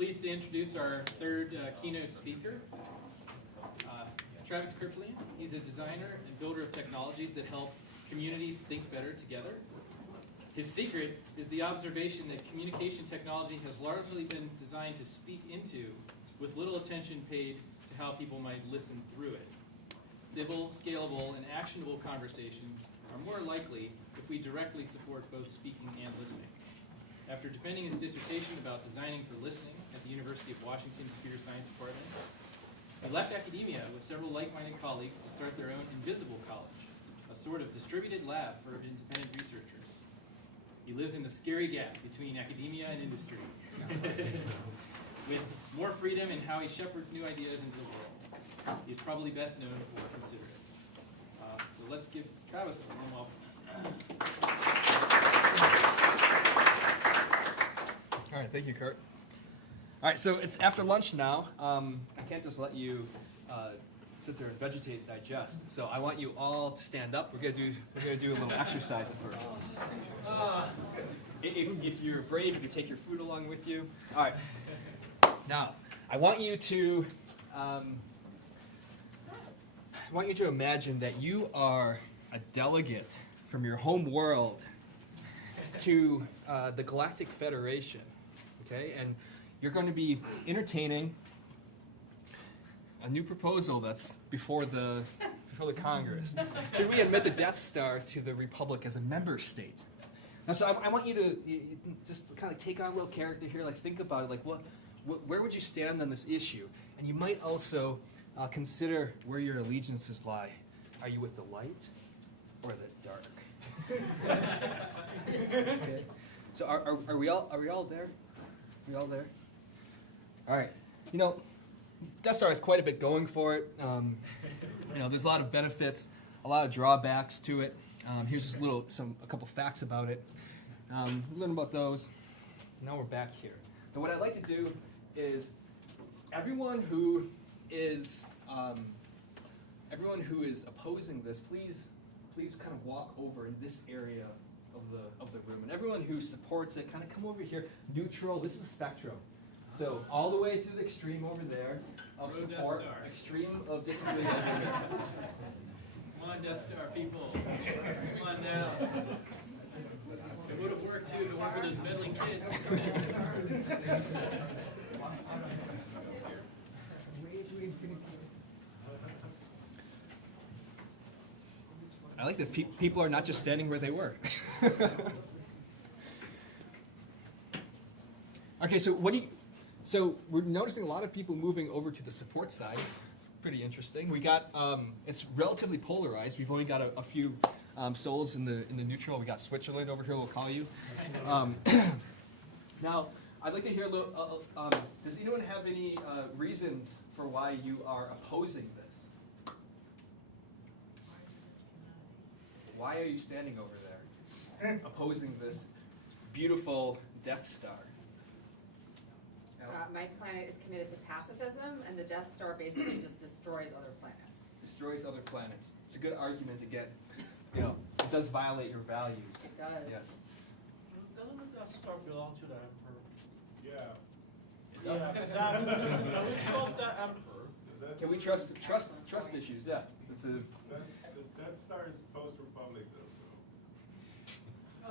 Pleased to introduce our third keynote speaker, Travis Kirkland. He's a designer and builder of technologies that help communities think better together. His secret is the observation that communication technology has largely been designed to speak into, with little attention paid to how people might listen through it. Civil, scalable, and actionable conversations are more likely if we directly support both speaking and listening. After defending his dissertation about designing for listening at the University of Washington Computer Science Department, he left academia with several like-minded colleagues to start their own Invisible College, a sort of distributed lab for independent researchers. He lives in the scary gap between academia and industry, with more freedom in how he shepherds new ideas into the world. He's probably best known for Consider It. So let's give Travis a warm welcome. All right, thank you, Kurt. All right, so it's after lunch now. I can't just let you sit there and vegetate and digest. So I want you all to stand up. We're gonna do a little exercise at first. If you're brave, you can take your food along with you. All right. Now, I want you to imagine that you are a delegate from your home world to the Galactic Federation. Okay, and you're going to be entertaining a new proposal that's before the Congress. Should we admit the Death Star to the Republic as a member state? Now, so I want you to just kind of take on a little character here. Like, think about it. Like, where would you stand on this issue? And you might also consider where your allegiances lie. Are you with the light or the dark? Okay. So are we all there? Are we all there? All right. You know, Death Star has quite a bit going for it. You know, there's a lot of benefits, a lot of drawbacks to it. Here's just a couple facts about it. Learn about those. Now we're back here. And what I'd like to do is everyone who is opposing this, please kind of walk over in this area of the room, and everyone who supports it, kind of come over here. Neutral. This is spectrum. So all the way to the extreme over there of support, extreme of disagreement. Come on, Death Star people. Come on down. So go to work too, to work with those meddling kids. I like this. People are not just standing where they were. Okay, so we're noticing a lot of people moving over to the support side. It's pretty interesting. We got it's relatively polarized. We've only got a few souls in the neutral. We got Switzerland over here. We'll call you. Now, I'd like to hear a little. Does anyone have any reasons for why you are opposing this? Why are you standing over there, opposing this beautiful Death Star? My planet is committed to pacifism, and the Death Star basically just destroys other planets. Destroys other planets. It's a good argument to get. You know, it does violate your values. It does. Yes. Doesn't the Death Star belong to the Emperor? Yeah. Yeah, exactly. Can we trust the Emperor? Can we trust issues? Yeah. It's a. The Death Star is post-Republic, though, so.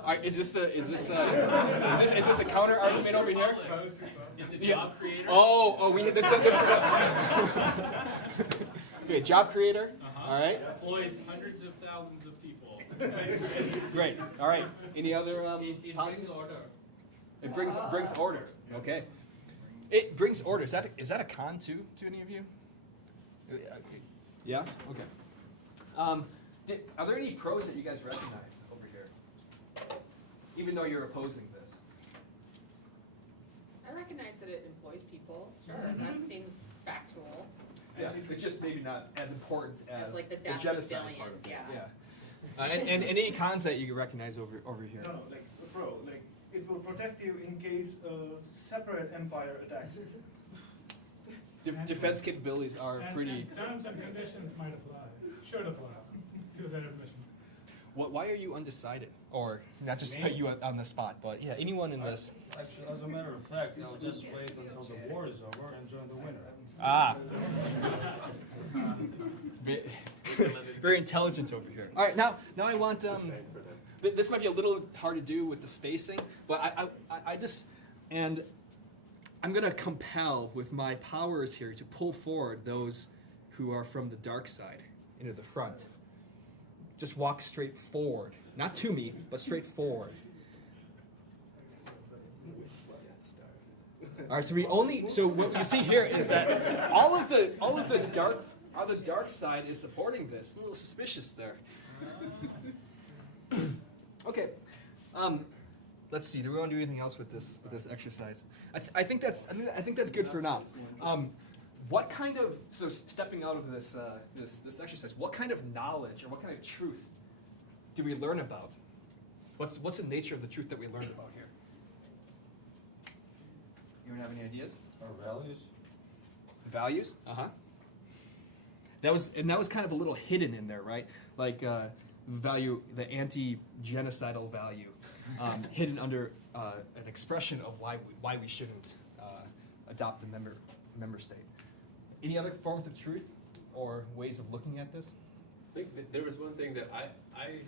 All right. Is this a counter argument over here? It's a job creator. This is okay. Job creator. All right. Employs hundreds of thousands of people. Great. All right. Any other It positives? brings order. It brings order. Okay. It brings order. Is that a con to any of you? Yeah. Okay. Are there any pros that you guys recognize over here? Even though you're opposing this. I recognize that it employs people. Sure, that seems factual. Yeah, it's just maybe not as important as like the the deaths of genocide billions, part of it. yeah. And any cons that you recognize over here? No, like the pro, like it will protect you in case a separate empire attacks you. Defense capabilities are pretty. And terms and conditions might apply, should apply to that admission. Why are you undecided? or not just put you on the spot, but yeah, anyone in this. Actually, as a matter of fact, I'll just wait until the war is over and join the winner. Ah. Very intelligent over here. All right, now I want. This might be a little hard to do with the spacing, but I just, and I'm going to compel with my powers here to pull forward those who are from the dark side into the front. Just walk straight forward, not to me, but straight forward. All right, so what you see here is that all of the dark side is supporting this. A little suspicious there. Okay, let's see. Do we want to do anything else with this exercise? I think that's good for now. What kind of stepping out of this exercise? What kind of knowledge or what kind of truth do we learn about? What's the nature of the truth that we learned about here? Anyone have any ideas? Our values. Values? That was kind of a little hidden in there, right? Like value, the anti-genocidal value, hidden under an expression of why we shouldn't adopt a member state. Any other forms of truth or ways of looking at this? I think that there was one thing that I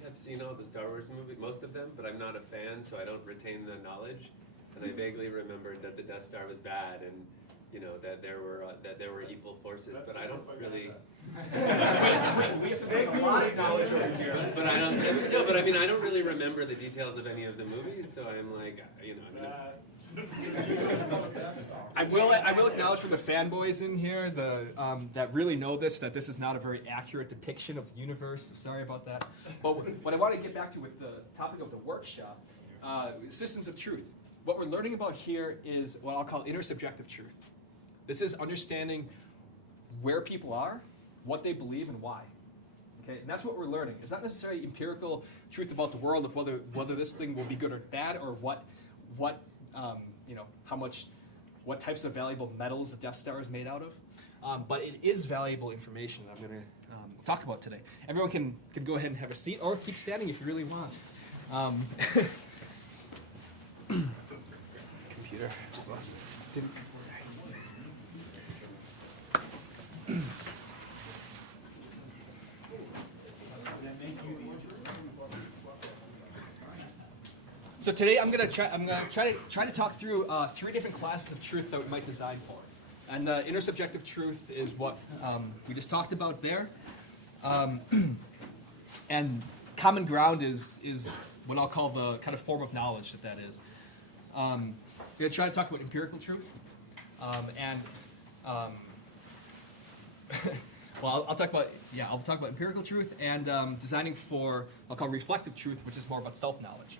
have seen all the Star Wars movies, most of them, but I'm not a fan, so I don't retain the knowledge. And I vaguely remembered that the Death Star was bad, and that there were evil forces, but I don't really. We have a lot of knowledge over here. But I don't. No, but I mean, I don't really remember the details of any of the movies, so I'm like, I will acknowledge for the fanboys in here, that really know that this is not a very accurate depiction of the universe. So sorry about that. But what I want to get back to with the topic of the workshop, systems of truth. What we're learning about here is what I'll call intersubjective truth. This is understanding where people are, what they believe, and why. Okay, and that's what we're learning. It's not necessarily empirical truth about the world of whether this thing will be good or bad, or what types of valuable metals the Death Star is made out of. But it is valuable information that I'm going to talk about today. Everyone can go ahead and have a seat, or keep standing if you really want. Computer. So today I'm gonna try to talk through 3 different classes of truth that we might design for, and the intersubjective truth is what we just talked about there, and common ground is what I'll call the kind of form of knowledge that is. I'm gonna try to talk about empirical truth, well, I'll talk about empirical truth and designing for I'll call reflective truth, which is more about self-knowledge.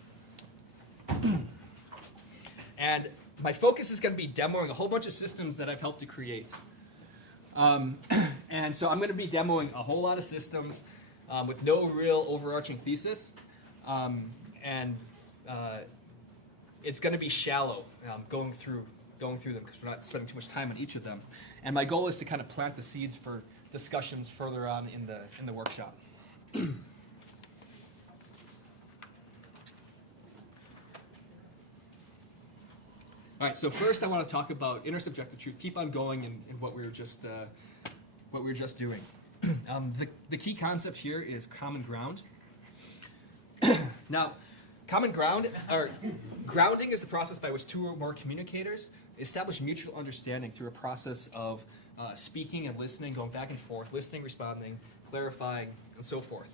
And my focus is going to be demoing a whole bunch of systems that I've helped to create. And so I'm going to be demoing a whole lot of systems with no real overarching thesis. It's going to be shallow going through them because we're not spending too much time on each of them. And my goal is to kind of plant the seeds for discussions further on in the workshop. All right, so first I want to talk about intersubjective truth. Keep on going in what we were just doing. The key concept here is common ground. Now, common ground or grounding is the process by which 2 or more communicators establish mutual understanding through a process of speaking and listening, going back and forth, listening, responding, clarifying, and so forth.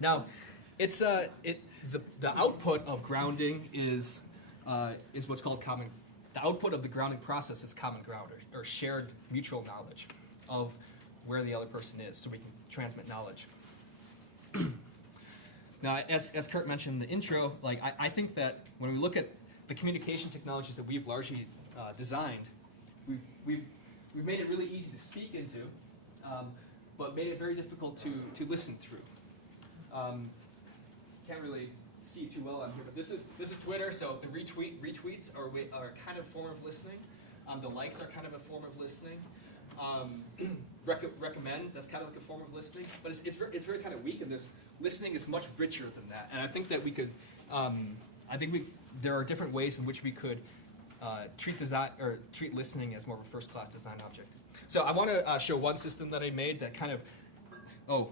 Now, it's the output of grounding is what's called common. The output of the grounding process is common ground or shared mutual knowledge of where the other person is, so we can transmit knowledge. Now, as Kurt mentioned in the intro, I think that when we look at the communication technologies that we've largely designed, we've made it really easy to speak into, but made it very difficult to listen through. Can't really see too well on here, but this is Twitter, so the retweets are kind of a form of listening. The likes are kind of a form of listening. recommend. That's kind of like a form of listening, but it's very kind of weak, and listening is much richer than that. And I think that we could, there are different ways in which we could treat listening as more of a first-class design object. So I want to show one system that I made that kind of,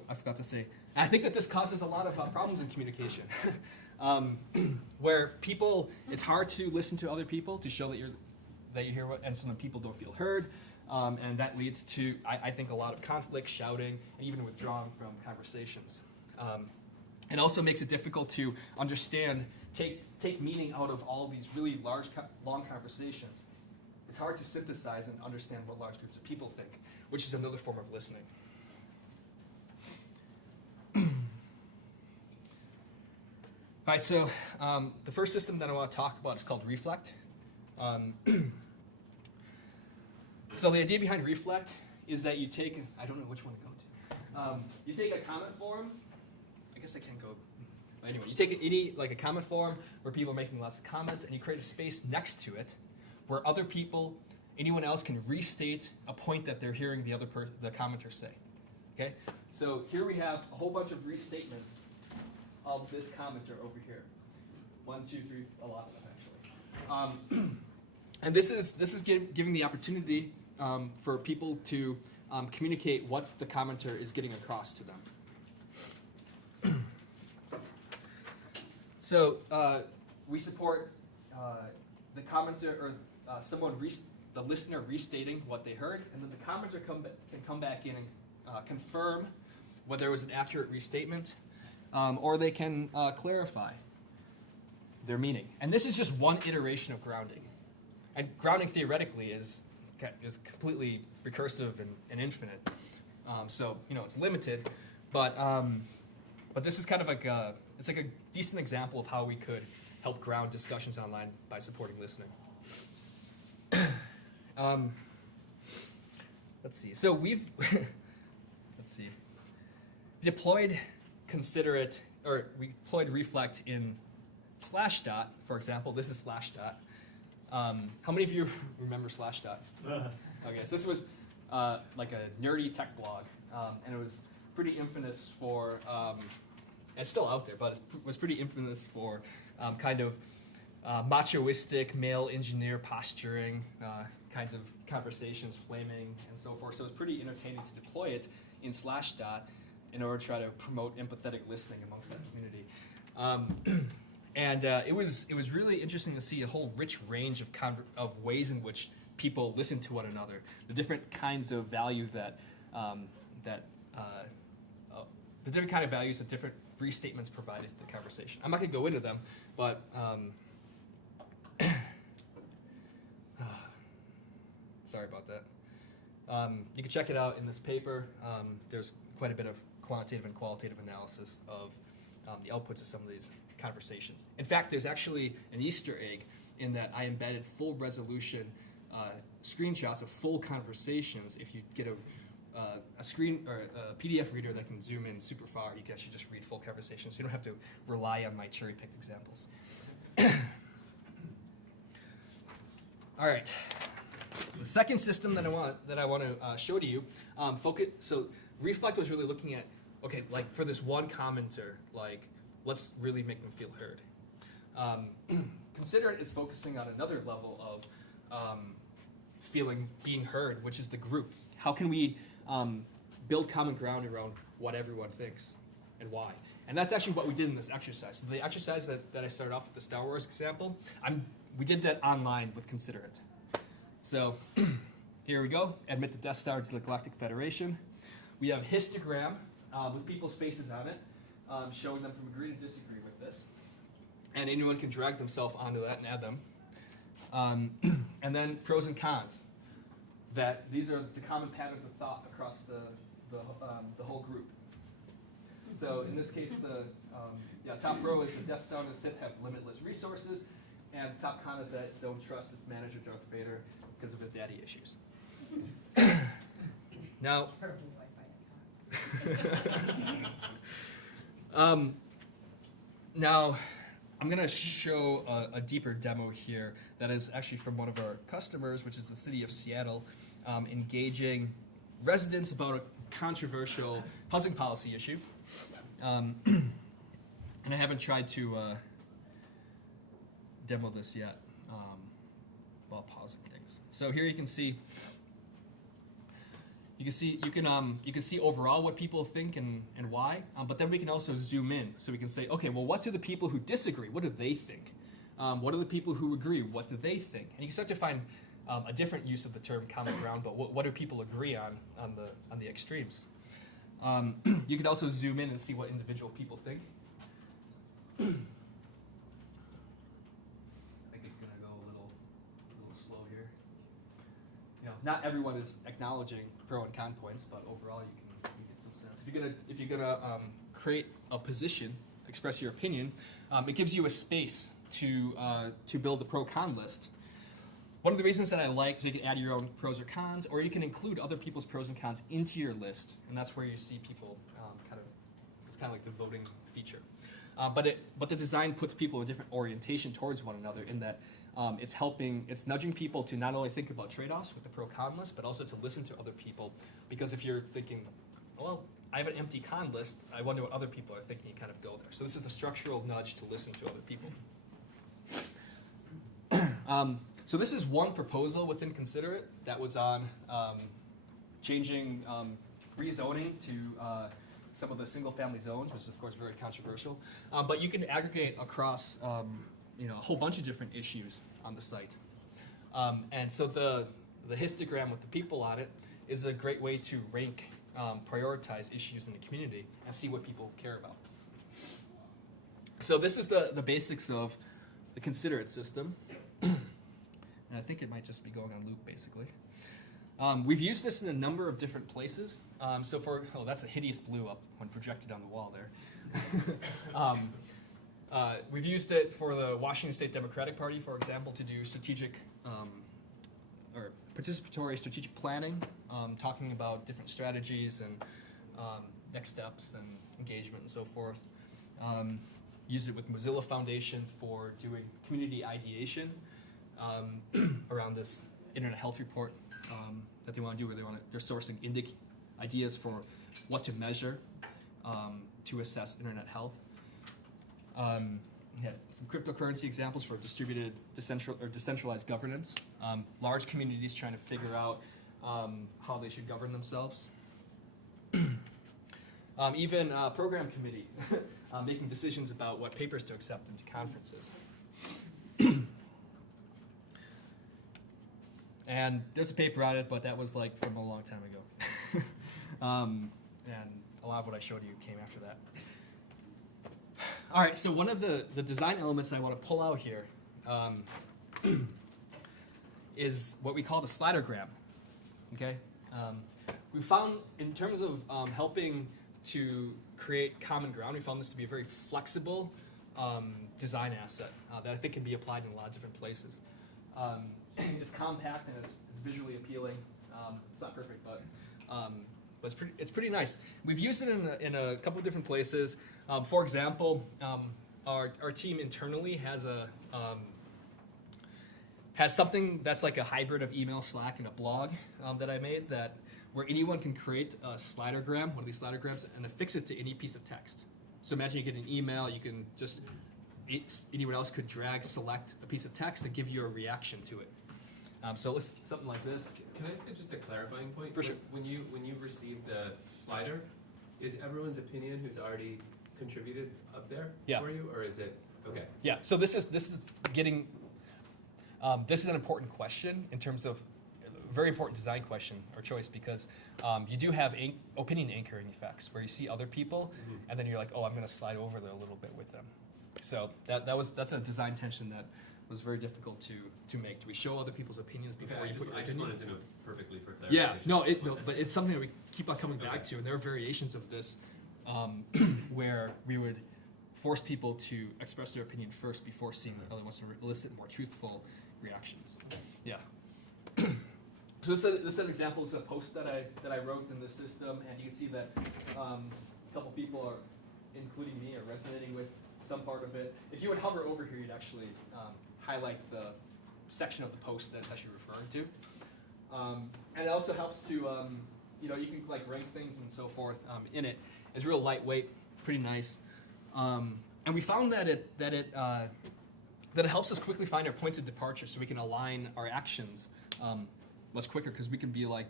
I forgot to say, I think that this causes a lot of problems in communication, where it's hard to listen to other people to show that you hear what, and some people don't feel heard, and that leads to, I think, a lot of conflict, shouting, and even withdrawing from conversations. It also makes it difficult to understand, take meaning out of all these really long conversations. It's hard to synthesize and understand what large groups of people think, which is another form of listening. All right, so the first system that I want to talk about is called Reflect. So the idea behind Reflect is that you take, I don't know which one to go to. You take a comment forum. I guess I can't go. But anyway, you take a comment forum where people are making lots of comments, and you create a space next to it where other people, anyone else, can restate a point that they're hearing the commenter say. Okay? So here we have a whole bunch of restatements of this commenter over here. 1, 2, 3, a lot of them actually. And this is giving the opportunity for people to communicate what the commenter is getting across to them. So we support the commenter or the listener restating what they heard, and then the commenter can come back in and confirm whether it was an accurate restatement, or they can clarify their meaning. And this is just one iteration of grounding. And grounding theoretically is completely recursive and infinite. So it's limited, but this is kind of like it's like a decent example of how we could help ground discussions online by supporting listening. Let's see. So we've deployed we deployed Reflect in Slashdot, for example. This is Slashdot. How many of you remember Slashdot? Okay, so this was like a nerdy tech blog, and it was pretty infamous for, it's still out there, but it was pretty infamous for kind of machoistic male engineer posturing, kinds of conversations, flaming, and so forth. So it was pretty entertaining to deploy it in Slashdot in order to try to promote empathetic listening amongst that community. And it was really interesting to see a whole rich range of ways in which people listen to one another, the different kinds of value the different kind of values that different restatements provided to the conversation. I'm not going to go into them, but sorry about that. You can check it out in this paper. There's quite a bit of quantitative and qualitative analysis of the outputs of some of these conversations. In fact, there's actually an Easter egg in that I embedded full resolution screenshots of full conversations. If you get a screen or a PDF reader that can zoom in super far, you can actually just read full conversations. You don't have to rely on my cherry-picked examples. All right. The second system that I want to show to you, so Reflect was really looking at, okay, like for this one commenter, like let's really make them feel heard. Consider it as focusing on another level of being heard, which is the group. How can we build common ground around what everyone thinks and why? And that's actually what we did in this exercise. So the exercise that I started off with the Star Wars example, we did that online with Consider It. So here we go. Admit the Death Star to the Galactic Federation. We have histogram with people's faces on it, showing them from agree to disagree with this. And anyone can drag themselves onto that and add them. And then pros and cons. That these are the common patterns of thought across the whole group. So in this case, the top pro is the Death Star and the Sith have limitless resources, and the top con is that don't trust its manager Darth Vader because of his daddy issues. Now, now I'm going to show a deeper demo here that is actually from one of our customers, which is the city of Seattle. engaging residents about a controversial housing policy issue. And I haven't tried to demo this yet while pausing things. So here you can see you can see overall what people think and why, but then we can also zoom in, so we can say, okay, well, what do the people who disagree, what do they think? What are the people who agree, what do they think? And you can start to find a different use of the term common ground, but what do people agree on the extremes? You can also zoom in and see what individual people think. I think it's gonna go a little slow here. You know, not everyone is acknowledging pro and con points, but overall you can get some sense. If you're gonna create a position, express your opinion, it gives you a space to build a pro-con list. One of the reasons that I like is you can add your own pros or cons, or you can include other people's pros and cons into your list, and that's where you see people it's kind of like the voting feature. But the design puts people in a different orientation towards one another in that it's nudging people to not only think about trade-offs with the pro-con list, but also to listen to other people. Because if you're thinking, well, I have an empty con list, I wonder what other people are thinking, you kind of go there. So this is a structural nudge to listen to other people. So this is one proposal within Consider It that was on changing rezoning to some of the single-family zones, which is of course very controversial. But you can aggregate across a whole bunch of different issues on the site. And so the histogram with the people on it is a great way to rank, prioritize issues in the community and see what people care about. So this is the basics of the Consider It system. And I think it might just be going on loop, basically. We've used this in a number of different places. That's a hideous blue up when projected on the wall there. We've used it for the Washington State Democratic Party, for example, to do strategic or participatory strategic planning, talking about different strategies and next steps and engagement and so forth. Used it with Mozilla Foundation for doing community ideation around this internet health report that they want to do, where they're sourcing ideas for what to measure to assess internet health. Some cryptocurrency examples for distributed, decentralized governance. Large communities trying to figure out how they should govern themselves. Even program committee making decisions about what papers to accept into conferences. And there's a paper on it, but that was like from a long time ago. And a lot of what I showed you came after that. All right, so one of the design elements that I want to pull out here is what we call the slidergram. Okay, we found in terms of helping to create common ground, we found this to be a very flexible design asset that I think can be applied in a lot of different places. It's compact and it's visually appealing. It's not perfect, but it's pretty nice. We've used it in a couple of different places. For example, our team internally has something that's like a hybrid of email, Slack, and a blog that I made where anyone can create a slidergram, one of these slidergrams, and affix it to any piece of text. So imagine you get an email, you can just anyone else could select a piece of text and give you a reaction to it. So let's something like this. Can I ask just a clarifying point? For sure. When you receive the slider, is everyone's opinion who's already contributed up there for you, or is it okay? Yeah. So this is getting. This is an important question in terms of a very important design question or choice, because you do have opinion anchoring effects where you see other people and then you're like, oh, I'm going to slide over there a little bit with them. So that's a design tension that was very difficult to make. Do we show other people's opinions before you put your opinion? I just wanted to know perfectly for clarification. Yeah, but it's something that we keep on coming back to, and there are variations of this where we would force people to express their opinion first before seeing the other ones to elicit more truthful reactions. Yeah. So this is an example. This is a post that I wrote in the system, and you can see that a couple people are, including me, are resonating with some part of it. If you would hover over here, you'd actually highlight the section of the post that it's actually referring to. And it also helps to, you know, you can like rank things and so forth in it. It's real lightweight, pretty nice. And we found that it helps us quickly find our points of departure so we can align our actions much quicker, because we can be like,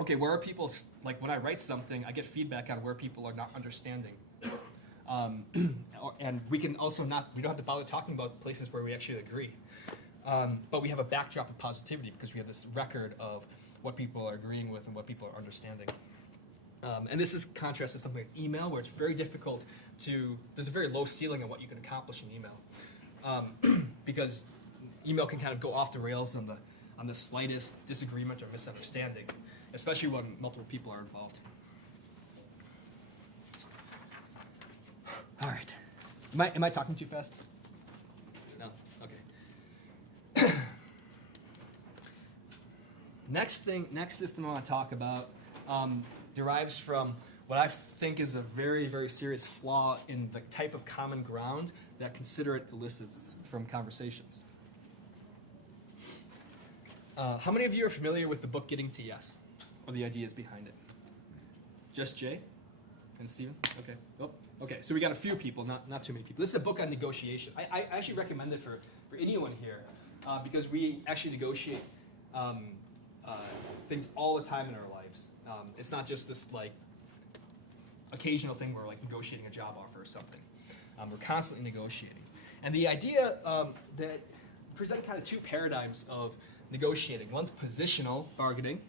okay, where are people, like when I write something, I get feedback on where people are not understanding. And we can also we don't have to bother talking about places where we actually agree. But we have a backdrop of positivity because we have this record of what people are agreeing with and what people are understanding. And this is contrast to something like email, where it's very difficult there's a very low ceiling on what you can accomplish in email. Because email can kind of go off the rails on the slightest disagreement or misunderstanding, especially when multiple people are involved. All right. Am I talking too fast? No? Okay. Next system I want to talk about derives from what I think is a very, very serious flaw in the type of common ground that considerate elicits from conversations. How many of you are familiar with the book Getting to Yes, or the ideas behind it? Just Jay and Steven? Okay. Oh, okay. So we got a few people, not too many people. This is a book on negotiation. I actually recommend it for anyone here because we actually negotiate things all the time in our lives. It's not just this like occasional thing where we're like negotiating a job offer or something. We're constantly negotiating. And the idea that present kind of two paradigms of negotiating. One's positional bargaining,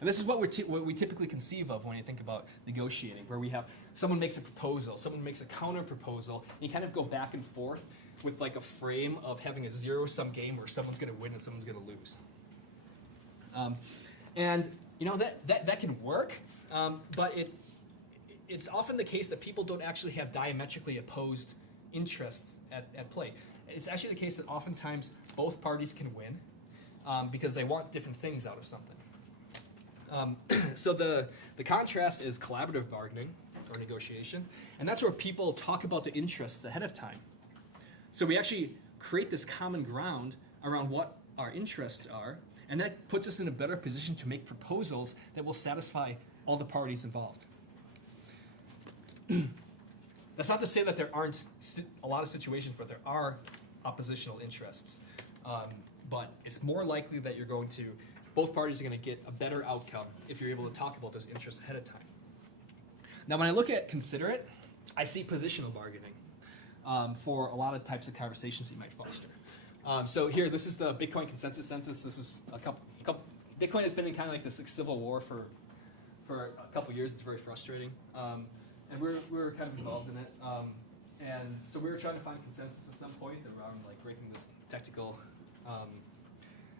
and this is what we typically conceive of when you think about negotiating, where we have someone makes a proposal, someone makes a counter proposal, and you kind of go back and forth with like a frame of having a zero-sum game where someone's going to win and someone's going to lose. And you know that can work, but it's often the case that people don't actually have diametrically opposed interests at play. It's actually the case that oftentimes both parties can win because they want different things out of something. So the contrast is collaborative bargaining or negotiation, and that's where people talk about the interests ahead of time. So we actually create this common ground around what our interests are, and that puts us in a better position to make proposals that will satisfy all the parties involved. That's not to say that there aren't a lot of situations where there are oppositional interests, but it's more likely that both parties are going to get a better outcome if you're able to talk about those interests ahead of time. Now, when I look at considerate, I see positional bargaining for a lot of types of conversations that you might foster. So here, this is the Bitcoin consensus census. This is a couple. Bitcoin has been in kind of like this civil war for a couple years. It's very frustrating, and we're kind of involved in it. And so we were trying to find consensus at some point around like breaking this technical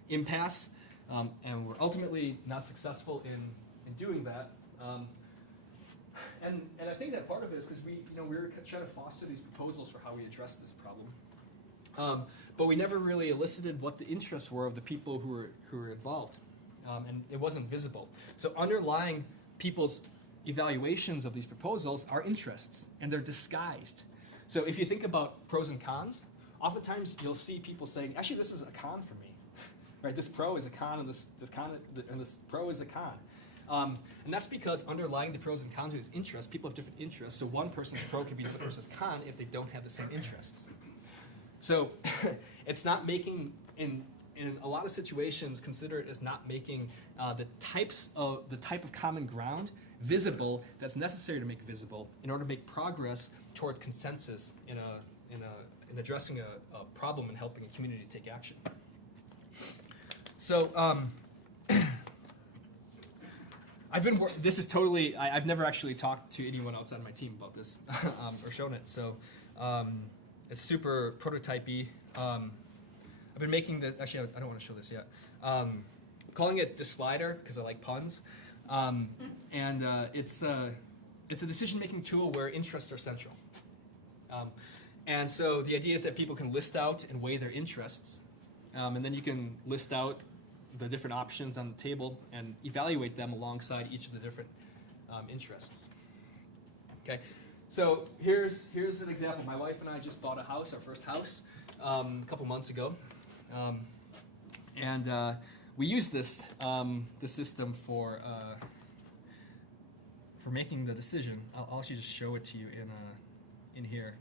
impasse, and we're ultimately not successful in doing that. And I think that part of it is because we were trying to foster these proposals for how we address this problem. But we never really elicited what the interests were of the people who were involved, and it wasn't visible. So underlying people's evaluations of these proposals are interests, and they're disguised. So if you think about pros and cons, oftentimes you'll see people saying, actually, this is a con for me. Right? This pro is a con, and this pro is a con. And that's because underlying the pros and cons of these interests, people have different interests. So one person's pro could be another person's con if they don't have the same interests. So it's not making, in a lot of situations, consider it as not making the type of common ground visible that's necessary to make visible in order to make progress towards consensus in addressing a problem and helping a community take action. So I've never actually talked to anyone outside of my team about this or shown it. So it's super prototypey. I've been making the, actually I don't want to show this yet. Calling it Dislider because I like puns. And it's a decision-making tool where interests are central. And so the idea is that people can list out and weigh their interests. And then you can list out the different options on the table and evaluate them alongside each of the different interests. Okay, so here's an example. My wife and I just bought a house, our first house, a couple months ago. And we use this system for making the decision. I'll actually just show it to you in here.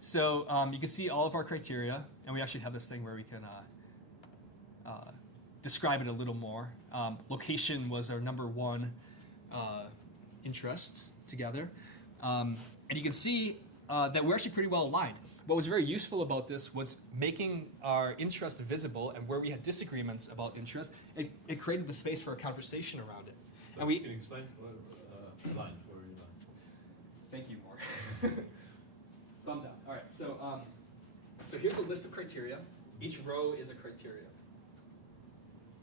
So you can see all of our criteria, and we actually have this thing where we can describe it a little more. Location was our number one interest together. And you can see that we're actually pretty well aligned. What was very useful about this was making our interest visible, and where we had disagreements about interest, it created the space for a conversation around it. So And we, can you explain line, where are you line? thank you, Mark. Thumb down. All right, so here's a list of criteria. Each row is a criteria.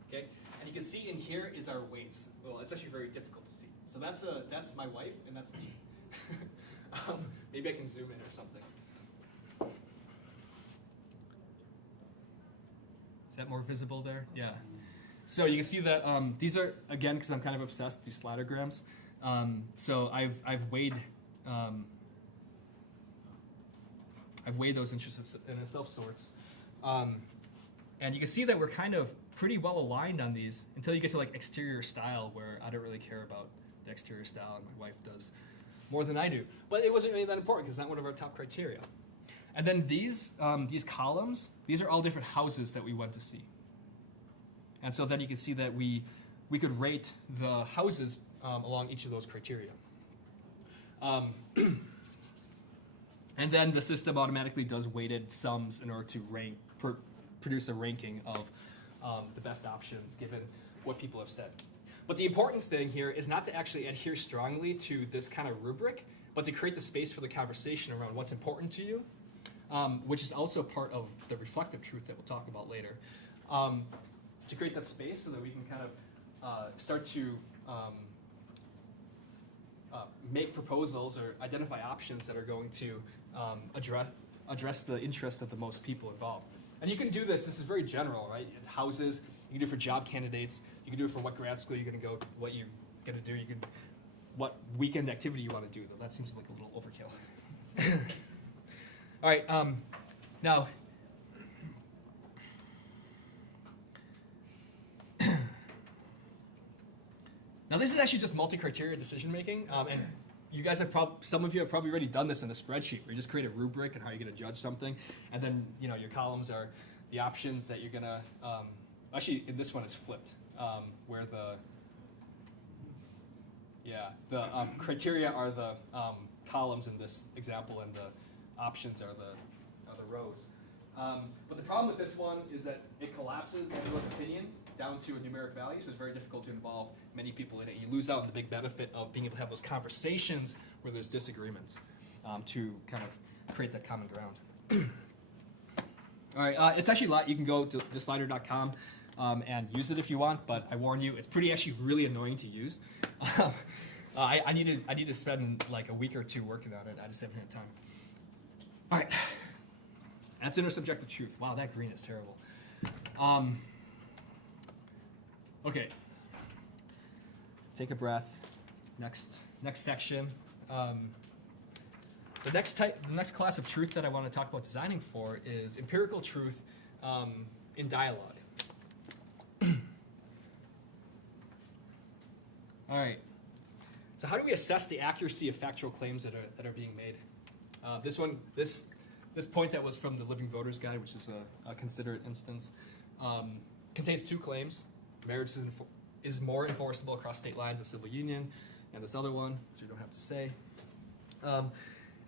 Okay, and you can see in here is our weights. Well, it's actually very difficult to see. So that's my wife, and that's me. Maybe I can zoom in or something. Is that more visible there? Yeah. So you can see that these are, again, because I'm kind of obsessed, these slattergrams. So I've weighed those interests and it self-sorts. And you can see that we're kind of pretty well aligned on these until you get to like exterior style, where I don't really care about the exterior style and my wife does more than I do. But it wasn't really that important because it's not one of our top criteria. And then these columns, these are all different houses that we went to see. And so then you can see that we could rate the houses along each of those criteria. And then the system automatically does weighted sums in order to produce a ranking of the best options given what people have said. But the important thing here is not to actually adhere strongly to this kind of rubric, but to create the space for the conversation around what's important to you, which is also part of the reflective truth that we'll talk about later. To create that space so that we can kind of start to make proposals or identify options that are going to address the interests of the most people involved. And you can do this is very general, right? Houses, you can do it for job candidates, you can do it for what grad school you're gonna go, what you're gonna do, you can, what weekend activity you wanna do, though that seems like a little overkill. All right, now, this is actually just multi-criteria decision making, and you guys have some of you have probably already done this in a spreadsheet where you just create a rubric and how you're going to judge something, and then your columns are the options that you're going to. Actually, in this one is flipped, where the criteria are the columns in this example, and the options are the rows. But the problem with this one is that it collapses everyone's opinion down to a numeric value, so it's very difficult to involve many people in it. You lose out on the big benefit of being able to have those conversations where there's disagreements to kind of create that common ground. All right, it's actually a lot. You can go to slider.com and use it if you want, but I warn you, it's actually really annoying to use. I need to spend like a week or two working on it. I just haven't had time. All right, that's intersubjective truth. Wow, that green is terrible. Okay. Take a breath. Next section. The next class of truth that I want to talk about designing for is empirical truth in dialogue. All right. So how do we assess the accuracy of factual claims that are being made? This point that was from the Living Voters Guide, which is a considered instance, contains two claims. Marriage is more enforceable across state lines of civil union, and this other one, which you don't have to say. And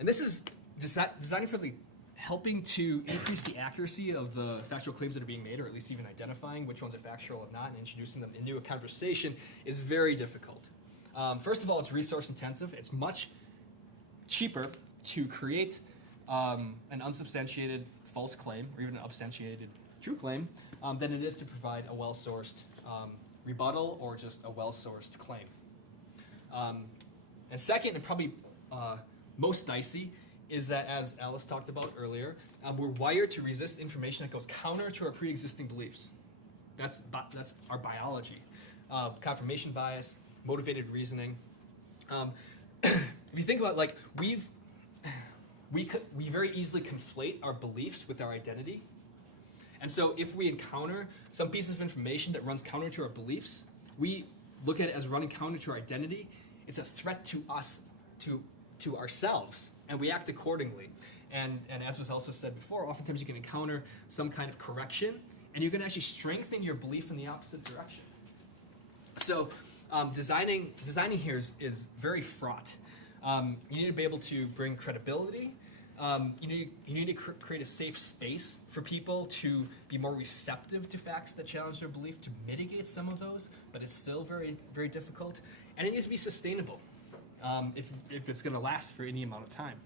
this is designed for helping to increase the accuracy of the factual claims that are being made, or at least even identifying which ones are factual and not, and introducing them into a conversation is very difficult. First of all, it's resource intensive. It's much cheaper to create an unsubstantiated false claim, or even an unsubstantiated true claim, than it is to provide a well-sourced rebuttal or just a well-sourced claim. And second, and probably most dicey, is that, as Alice talked about earlier, we're wired to resist information that goes counter to our pre-existing beliefs. That's our biology. Confirmation bias, motivated reasoning. If you think about, like, we very easily conflate our beliefs with our identity. And so if we encounter some piece of information that runs counter to our beliefs, we look at it as running counter to our identity. It's a threat to us, to ourselves, and we act accordingly. And as was also said before, oftentimes you can encounter some kind of correction, and you can actually strengthen your belief in the opposite direction. So designing here is very fraught. You need to be able to bring credibility. You need to create a safe space for people to be more receptive to facts that challenge their belief, to mitigate some of those, but it's still very, very difficult. And it needs to be sustainable if it's going to last for any amount of time.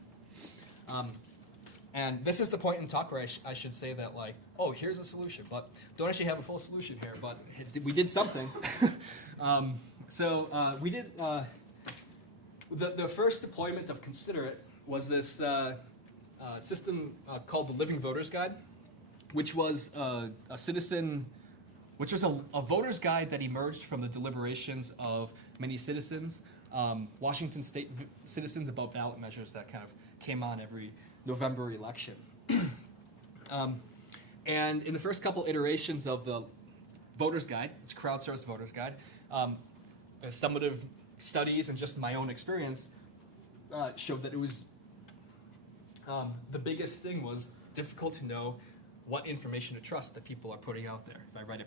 And this is the point in talk where I should say that, like, oh, here's a solution, but don't actually have a full solution here, but we did something. We did, the first deployment of Consider It was this system called the Living Voters Guide, which was a voter's guide that emerged from the deliberations of many citizens, Washington state citizens, about ballot measures that kind of came on every November election. And in the first couple iterations of the voter's guide, it's crowdsourced voter's guide, summative studies and just my own experience showed that it was the biggest thing was difficult to know what information to trust that people are putting out there. If I write a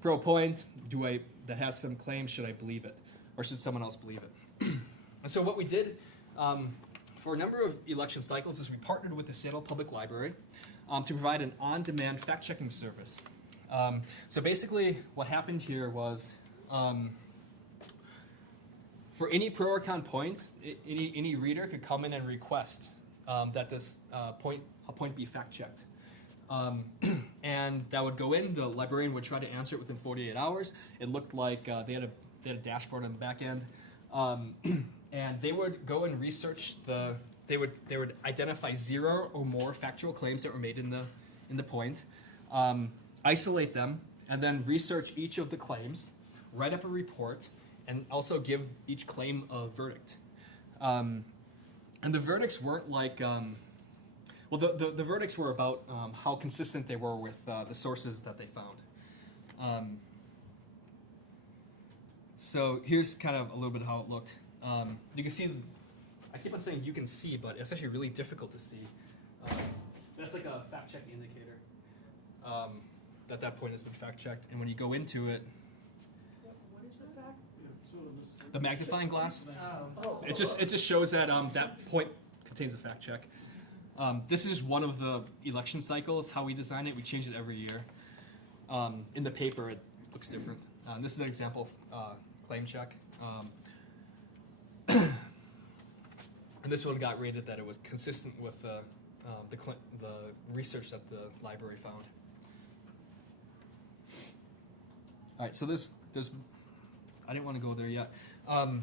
pro point, that has some claim, should I believe it? Or should someone else believe it? And so what we did for a number of election cycles is we partnered with the Seattle Public Library to provide an on-demand fact-checking service. So basically what happened here was for any pro or con point, any reader could come in and request that this point be fact-checked. And that would go in, the librarian would try to answer it within 48 hours. It looked like they had a dashboard on the back end. And they would go and research they would identify 0 or more factual claims that were made in the point, isolate them, and then research each of the claims, write up a report, and also give each claim a verdict. And the verdicts weren't like, the verdicts were about how consistent they were with the sources that they found. So here's kind of a little bit how it looked. You can see, I keep on saying you can see, but it's actually really difficult to see. That's like a fact-check indicator that point has been fact-checked. And when you go into it, What is the fact? the magnifying glass, Oh. it just shows that that point contains a fact check. This is just one of the election cycles, how we design it. We change it every year. In the paper, it looks different. This is an example of claim check. And this one got rated that it was consistent with the research that the library found. All right, so there's I didn't want to go there yet. I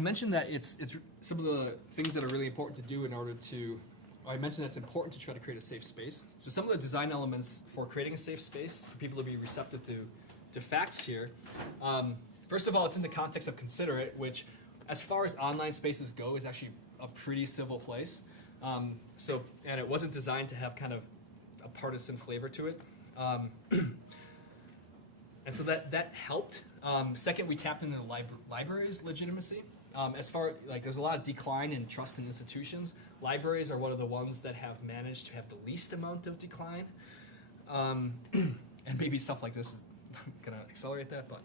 mentioned that it's some of the things that are really important to do in order to. I mentioned that it's important to try to create a safe space. So some of the design elements for creating a safe space for people to be receptive to facts here. First of all, it's in the context of Consider It, which, as far as online spaces go, is actually a pretty civil place. And it wasn't designed to have kind of a partisan flavor to it. And so that helped. Second, we tapped into the library's legitimacy. There's a lot of decline in trust in institutions. Libraries are one of the ones that have managed to have the least amount of decline. And maybe stuff like this is going to accelerate that. But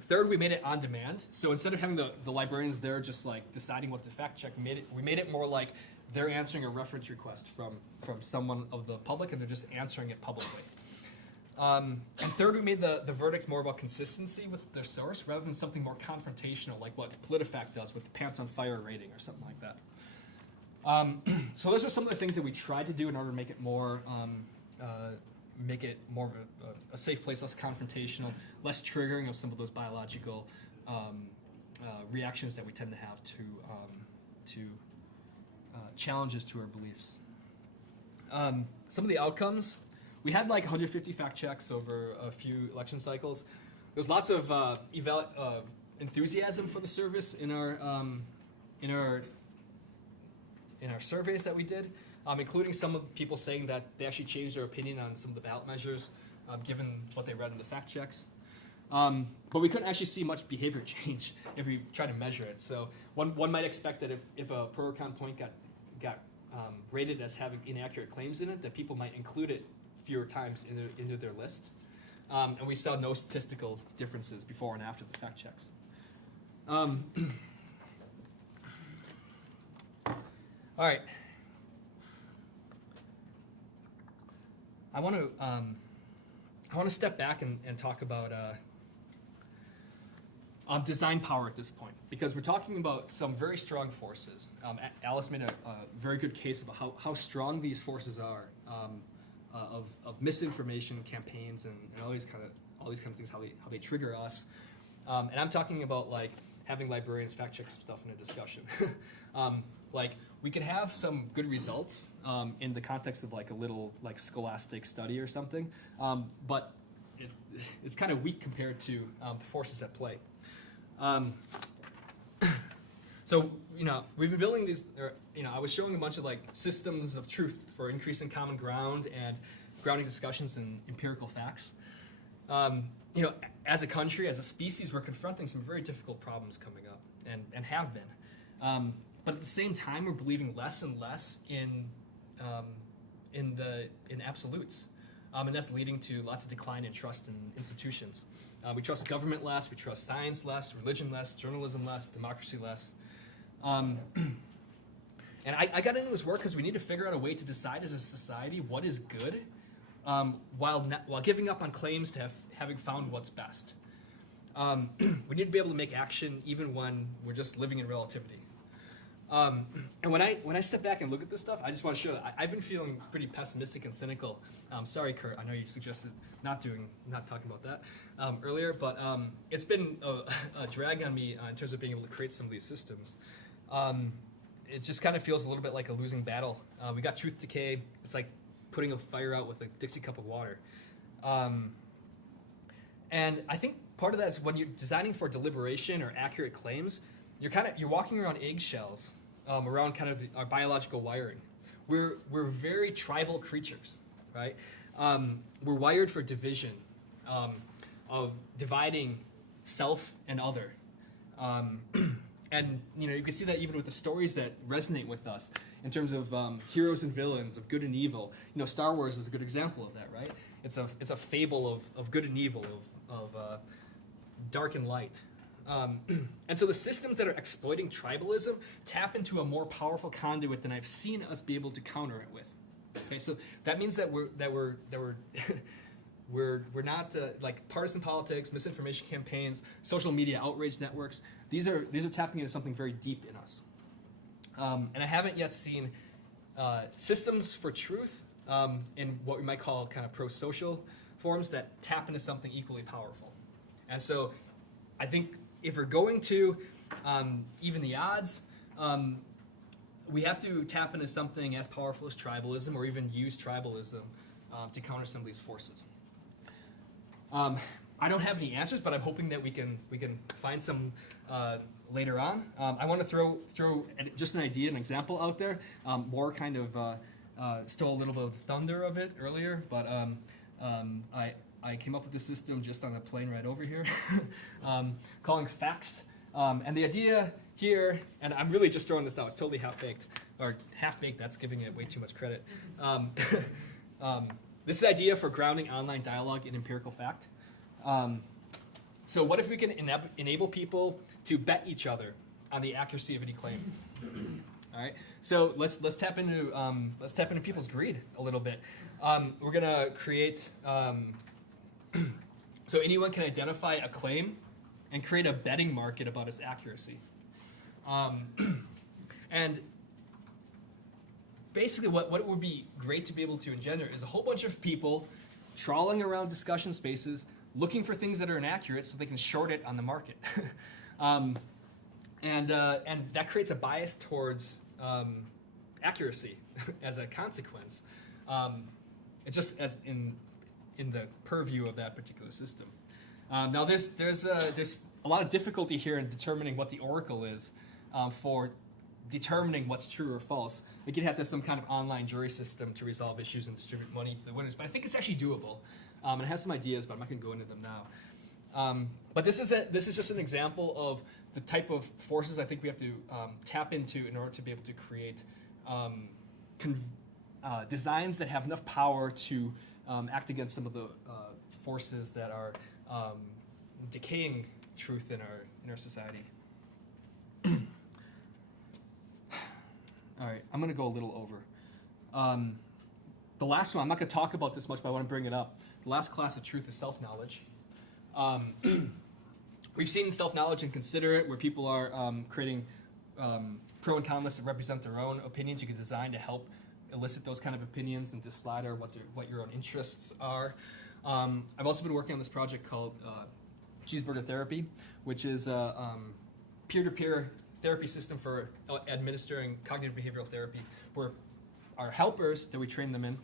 third, we made it on demand. So instead of having the librarians there just like deciding what to fact check, we made it more like they're answering a reference request from someone of the public, and they're just answering it publicly. And third, we made the verdicts more about consistency with their source rather than something more confrontational, like what PolitiFact does with the pants on fire rating or something like that. So those are some of the things that we tried to do in order to make it more of a safe place, less confrontational, less triggering of some of those biological reactions that we tend to have to challenges to our beliefs. Some of the outcomes. We had like 150 fact checks over a few election cycles. There's lots of enthusiasm for the service in our our surveys that we did, including some of the people saying that they actually changed their opinion on some of the ballot measures, given what they read in the fact checks. But we couldn't actually see much behavior change if we tried to measure it. So one might expect that if a pro or con point got rated as having inaccurate claims in it, that people might include it fewer times into their list. And we saw no statistical differences before and after the fact checks. All right. I want to step back and talk about design power at this point, because we're talking about some very strong forces. Alice made a very good case about how strong these forces are of misinformation campaigns and all these kind of things, how they trigger us. And I'm talking about like having librarians fact check some stuff in a discussion. Like we could have some good results in the context of like a little like scholastic study or something, but it's kind of weak compared to the forces at play. So we've been building these. I was showing a bunch of like systems of truth for increasing common ground and grounding discussions in empirical facts. As a country, as a species, we're confronting some very difficult problems coming up, and have been. But at the same time, we're believing less and less in absolutes, and that's leading to lots of decline in trust in institutions. We trust government less, we trust science less, religion less, journalism less, democracy less. And I got into this work because we need to figure out a way to decide as a society what is good, while giving up on claims to having found what's best. We need to be able to make action even when we're just living in relativity. And when I step back and look at this stuff, I just want to show that I've been feeling pretty pessimistic and cynical. Sorry, Kurt, I know you suggested not talking about that earlier, but it's been a drag on me in terms of being able to create some of these systems. It just kind of feels a little bit like a losing battle. We got truth decay. It's like putting a fire out with a Dixie cup of water. And I think part of that is when you're designing for deliberation or accurate claims, you're walking around eggshells around kind of our biological wiring. We're very tribal creatures, right? We're wired for division, of dividing self and other. And you can see that even with the stories that resonate with us in terms of heroes and villains, of good and evil. Star Wars is a good example of that, right? It's a fable of good and evil, of dark and light. And so the systems that are exploiting tribalism tap into a more powerful conduit than I've seen us be able to counter it with. Okay, so that means that we're not like partisan politics, misinformation campaigns, social media outrage networks. These are tapping into something very deep in us. And I haven't yet seen systems for truth in what we might call kind of pro-social forms that tap into something equally powerful. And so I think if we're going to even the odds, we have to tap into something as powerful as tribalism, or even use tribalism to counter some of these forces. I don't have any answers, but I'm hoping that we can find some later on. I want to throw just an idea, an example out there. More kind of stole a little bit of the thunder of it earlier, but I came up with this system just on a plane ride over here, calling facts. And the idea here, and I'm really just throwing this out, it's totally half-baked, that's giving it way too much credit. This is the idea for grounding online dialogue in empirical fact. So what if we can enable people to bet each other on the accuracy of any claim? All right. So let's tap into people's greed a little bit. We're gonna create. So anyone can identify a claim and create a betting market about its accuracy. And basically what would be great to be able to engender is a whole bunch of people trawling around discussion spaces looking for things that are inaccurate so they can short it on the market. And that creates a bias towards accuracy as a consequence. It's just as in the purview of that particular system. Now there's a lot of difficulty here in determining what the oracle is for determining what's true or false. Like you'd have to have some kind of online jury system to resolve issues and distribute money to the winners. But I think it's actually doable. And I have some ideas, but I'm not going to go into them now. But this is just an example of the type of forces I think we have to tap into in order to be able to create designs that have enough power to act against some of the forces that are decaying truth in our society. All right, I'm going to go a little over. The last one, I'm not going to talk about this much, but I want to bring it up. The last class of truth is self-knowledge. We've seen self-knowledge and consider it, where people are creating pro and con lists that represent their own opinions. You can design to help elicit those kind of opinions and decide what your own interests are. I've also been working on this project called Cheeseburger Therapy, which is a peer-to-peer therapy system for administering cognitive behavioral therapy, where our helpers that we train them in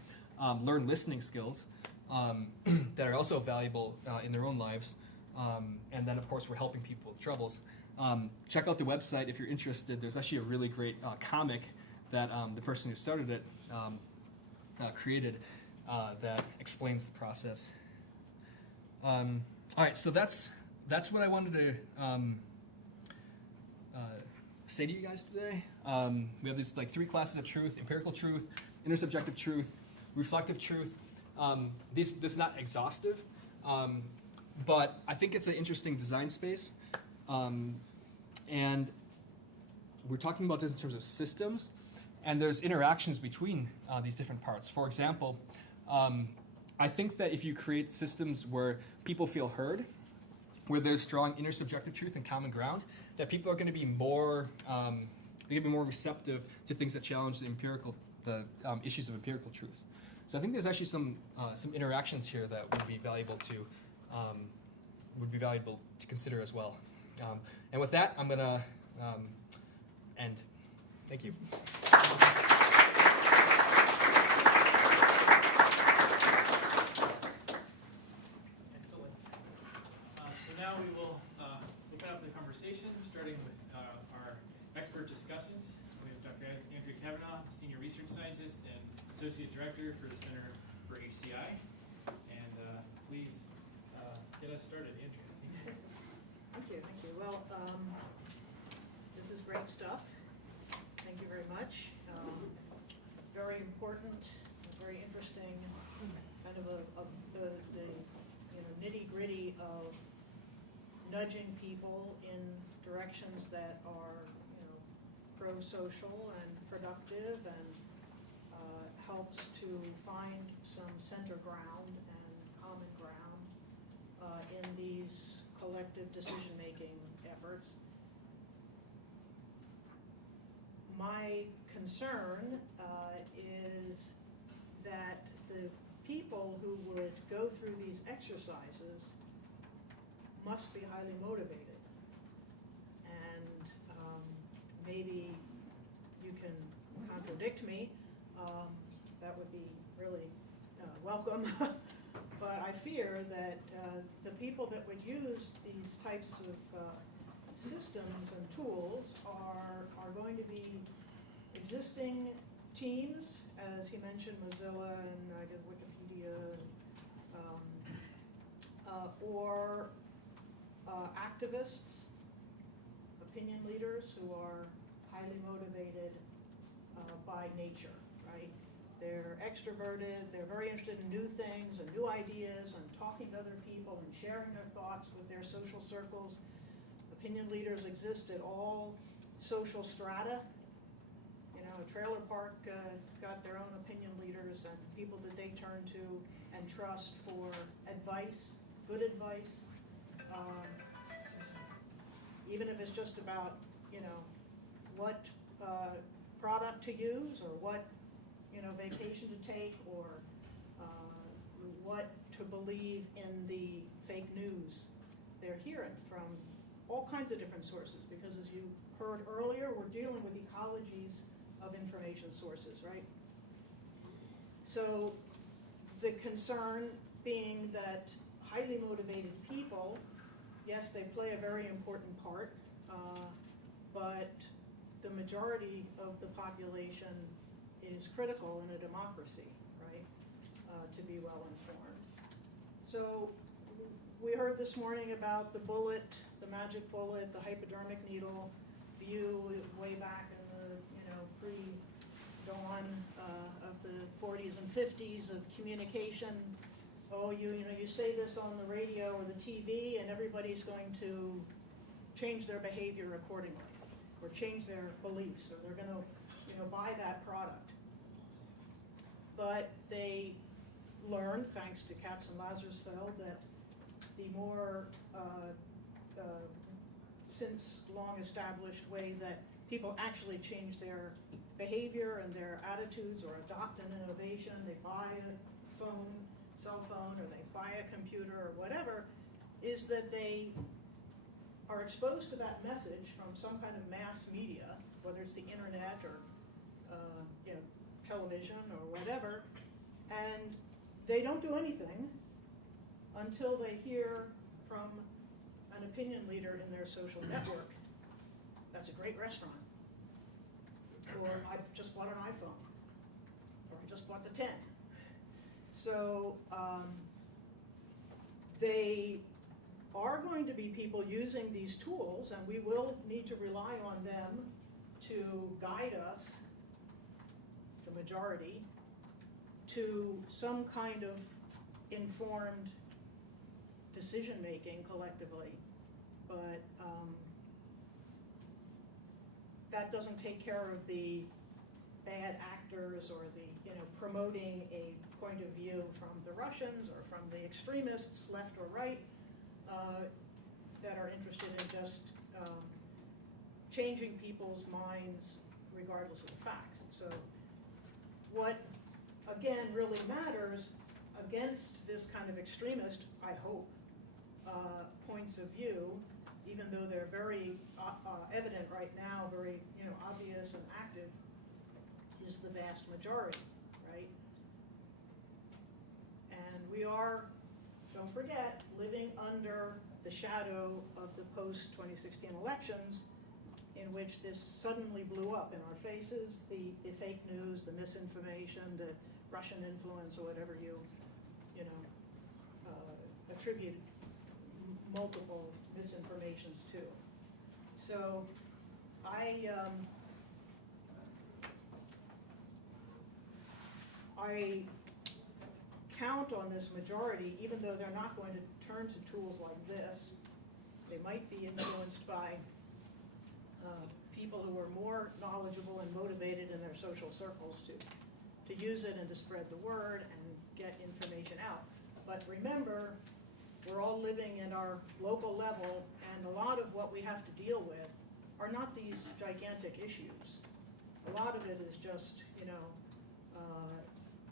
learn listening skills that are also valuable in their own lives. And then, of course, we're helping people with troubles. Check out the website if you're interested. There's actually a really great comic that the person who started it created that explains the process. All right, so that's what I wanted to say to you guys today. We have these like 3 classes of truth: empirical truth, intersubjective truth, reflective truth. This is not exhaustive, but I think it's an interesting design space. And we're talking about this in terms of systems, and there's interactions between these different parts. For example, I think that if you create systems where people feel heard, where there's strong intersubjective truth and common ground, that people are going to be more receptive to things that challenge the issues of empirical truth. So I think there's actually some interactions here that would be valuable to consider as well. And with that, I'm going to end. Thank you. Excellent. So now we will open up the conversation, starting with our expert discussant. We have Dr. Andrea Kavanaugh, Senior Research Scientist and Associate Director for the Center for HCI. And please get us started, Andrea. Thank you. Well, this is great stuff. Thank you very much. Very important, very interesting, kind of the nitty-gritty of nudging people in directions that are pro-social and productive, and helps to find some center ground and common ground in these collective decision-making efforts. My concern is that the people who would go through these exercises must be highly motivated. And maybe you can contradict me. That would be really welcome. But I fear that the people that would use these types of systems and tools are going to be existing teams, as he mentioned, Mozilla and I guess Wikipedia, or activists, opinion leaders who are highly motivated by nature, right? They're extroverted, they're very interested in new things and new ideas and talking to other people and sharing their thoughts with their social circles. Opinion leaders exist at all social strata. A trailer park got their own opinion leaders and people that they turn to and trust for advice, good advice. Even if it's just about, what product to use or what, vacation to take, or what to believe in the fake news they're hearing from all kinds of different sources, because as you heard earlier, we're dealing with ecologies of information sources, right? So the concern being that highly motivated people, yes, they play a very important part, but the majority of the population is critical in a democracy, right? To be well informed. So we heard this morning about the bullet, the magic bullet, the hypodermic needle view way back in the, pre-dawn of the 40s and 50s of communication. Oh, you say this on the radio or the TV and everybody's going to change their behavior accordingly or change their beliefs, or they're going to, buy that product. But they learned, thanks to Katz and Lazarsfeld, that the more since long established way that people actually change their behavior and their attitudes or adopt an innovation, they buy a cell phone, or they buy a computer or whatever, is that they are exposed to that message from some kind of mass media, whether it's the internet or television or whatever, and they don't do anything until they hear from an opinion leader in their social network. That's a great restaurant. Or I just bought an iPhone. Or I just bought the 10. So they are going to be people using these tools, and we will need to rely on them to guide us, the majority, to some kind of informed decision-making collectively. But that doesn't take care of the bad actors or the, promoting a point of view from the Russians or from the extremists, left or right, that are interested in just changing people's minds regardless of the facts. So what, again, really matters against this kind of extremist, I hope, points of view, even though they're very evident right now, very obvious and active, is the vast majority, right? And we are, don't forget, living under the shadow of the post-2016 elections, in which this suddenly blew up in our faces, the fake news, the misinformation, the Russian influence, or whatever you attribute multiple misinformations to. So I count on this majority, even though they're not going to turn to tools like this. They might be influenced by people who are more knowledgeable and motivated in their social circles to use it and to spread the word and get information out. But remember, we're all living in our local level, and a lot of what we have to deal with are not these gigantic issues. A lot of it is just,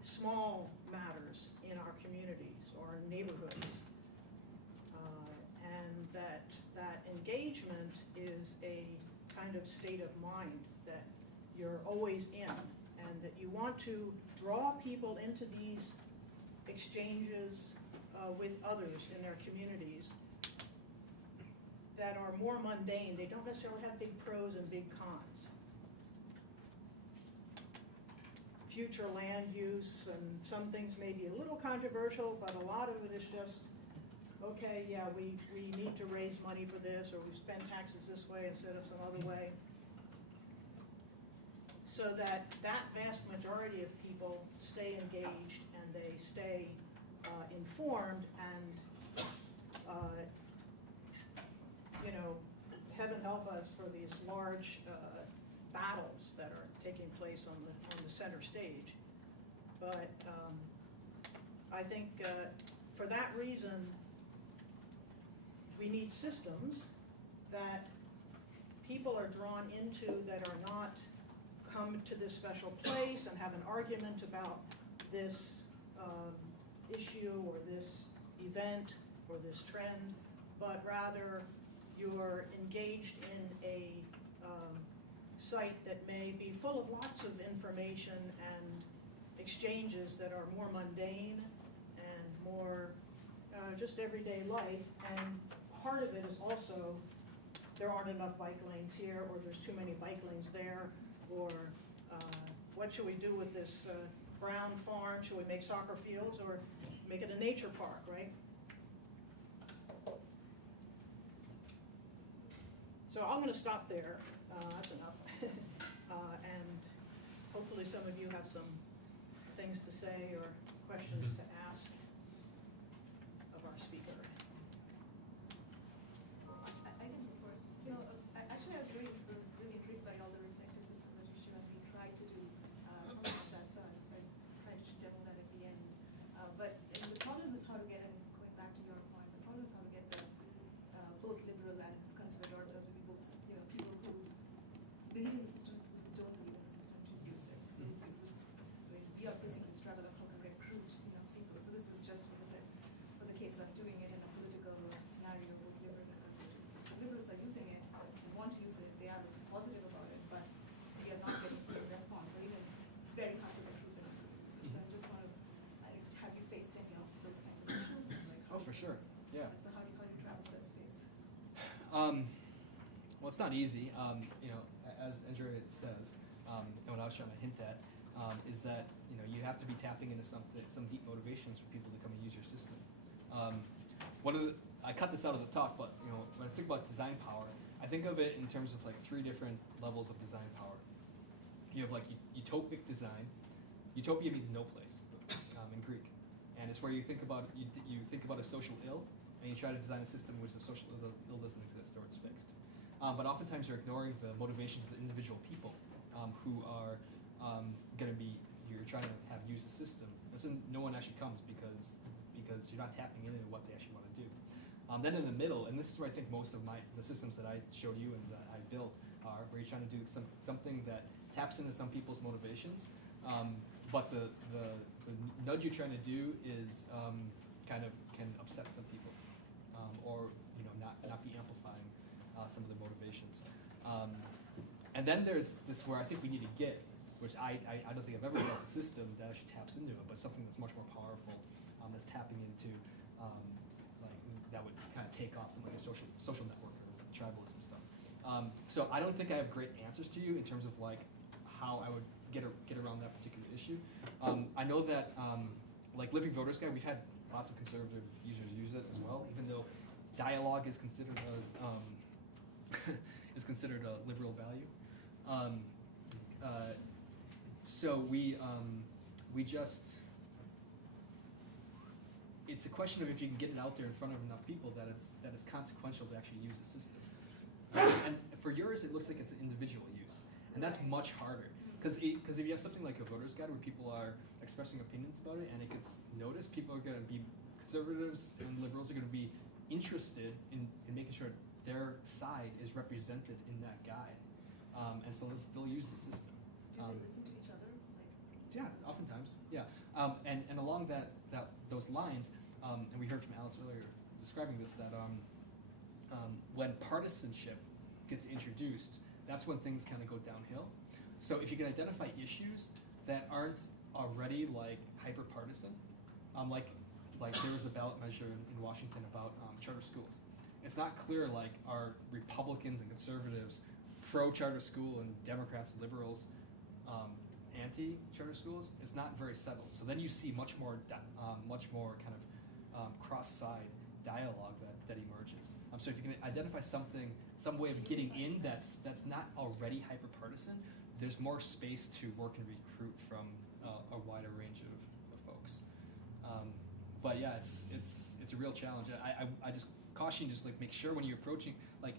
small matters in our communities or neighborhoods. And that engagement is a kind of state of mind that you're always in, and that you want to draw people into these exchanges with others in their communities that are more mundane. They don't necessarily have big pros and big cons. Future land use, and some things may be a little controversial, but a lot of it is just, okay, yeah, we need to raise money for this, or we spend taxes this way instead of some other way. So that vast majority of people stay engaged and they stay informed, and heaven help us for these large battles that are taking place on the center stage. But I think for that reason, we need systems that people are drawn into, that are not come to this special place and have an argument about this issue or this event or this trend, but rather you're engaged in a site that may be full of lots of information and exchanges that are more mundane and more just everyday life. And part of it is also there aren't enough bike lanes here, or there's too many bike lanes there, or what should we do with this brown farm? Should we make soccer fields or make it a nature park, right? So I'm going to stop there. That's enough. And hopefully some of you have some things to say or questions to ask of our speaker. I can go first. So, actually, I was really intrigued by all the reflective system that you showed. We tried to do something of that sort. I tried to demo that at the end. But the problem is how to get, and going back to your point, the problem is how to get the both liberal and conservative, or to be both, people who believe in the system, who don't believe in the system, to use it. So it was, we are facing the struggle of how to recruit enough people. So this was just for the case of doing it in a political scenario, both liberal and conservative. So liberals are using it, they want to use it, they are positive about it, but we are not getting the same response, or even very hard to recruit the conservative users. So I just want to, have you faced any of those kinds of issues? Like, Oh, for sure. Yeah. So how do you traverse that space? Well, it's not easy. As Andrea says, and what I was trying to hint at is that you have to be tapping into some deep motivations for people to come and use your system. I cut this out of the talk, but when I think about design power, I think of it in terms of like 3 different levels of design power. You have like utopic design. Utopia means no place in Greek, and it's where you think about a social ill, and you try to design a system in which the social ill doesn't exist or it's fixed. But oftentimes you're ignoring the motivations of the individual people who are going to be, you're trying to have use the system. And so no one actually comes because you're not tapping into what they actually want to do. Then in the middle, and this is where I think most of the systems that I showed you and that I built are, where you're trying to do something that taps into some people's motivations, but the nudge you're trying to do is kind of can upset some people, or not be amplifying some of the motivations. And then there's this where I think we need to get, which I don't think I've ever built a system that actually taps into it, but something that's much more powerful, that's tapping into that would kind of take off something like a social network or tribalism stuff. So I don't think I have great answers to you in terms of like how I would get around that particular issue. I know that like Living Voters Guide, we've had lots of conservative users use it as well, even though dialogue is considered a liberal value. So we just, it's a question of if you can get it out there in front of enough people that it's consequential to actually use the system. And for yours, it looks like it's an individual use, and that's much harder. Because if you have something like a voter's guide where people are expressing opinions about it and it gets noticed, people are going to be, conservatives and liberals are going to be interested in making sure their side is represented in that guide. And so they'll use the system. Do they listen to each other? Yeah, oftentimes, yeah. And along those lines, and we heard from Alice earlier describing this, that when partisanship gets introduced, that's when things kind of go downhill. So if you can identify issues that aren't already like hyper-partisan, like there was a ballot measure in Washington about charter schools. It's not clear like are Republicans and conservatives pro-charter school and Democrats, liberals, anti-charter schools. It's not very settled. So then you see much more kind of cross-side dialogue that emerges. So if you can identify some way of getting in that's not already hyper-partisan, there's more space to work and recruit from a wider range of folks. But yeah, it's a real challenge. I just caution, just like make sure when you're approaching, like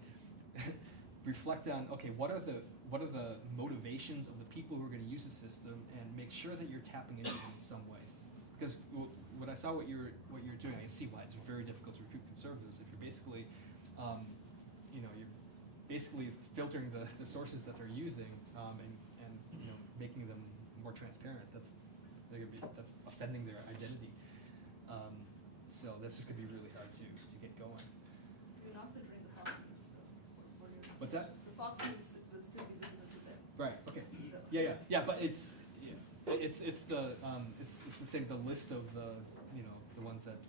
reflect on, okay, what are the motivations of the people who are going to use the system, and make sure that you're tapping into them in some way. Because when I saw what you're doing, I can see why it's very difficult to recruit conservatives if you're basically, you're basically filtering the sources that they're using and making them more transparent. That's offending their identity. So that's just going to be really hard to get going. So you're not filtering the Fox News. For your What's that? So Fox News will still be visible to them. Right. Okay. So. Yeah. But it's the same. The list of the ones that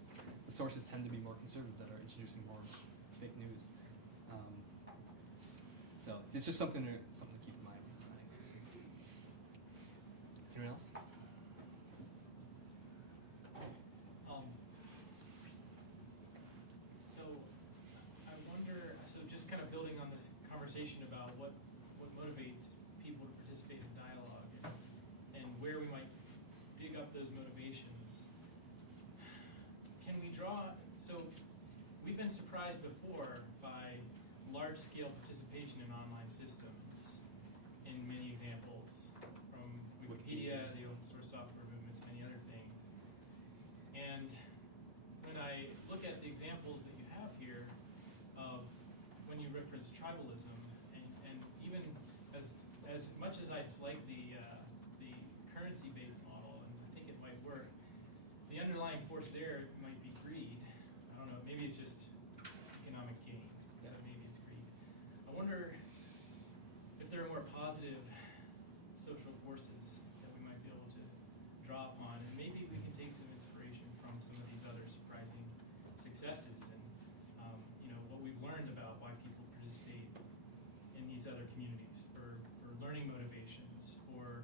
the sources tend to be more conservative that are introducing more fake news. So it's just something to keep in mind. Anyone else? So I wonder, so just kind of building on this conversation about what motivates people to participate in dialogue and where we might dig up those motivations. Can we draw, so we've been surprised before by large-scale participation in online systems in many examples, from Wikipedia, the open source software movement, to many other things. And when I look at the examples that you have here of when you reference tribalism, and even as much as I like the currency-based model, and I think it might work, the underlying force there might be greed. I don't know, maybe it's just economic gain, but maybe it's greed. I wonder if there are more positive social forces that we might be able to draw upon, and maybe we can take some inspiration from some of these other surprising successes and what we've learned about why people participate in these other communities for learning motivations, for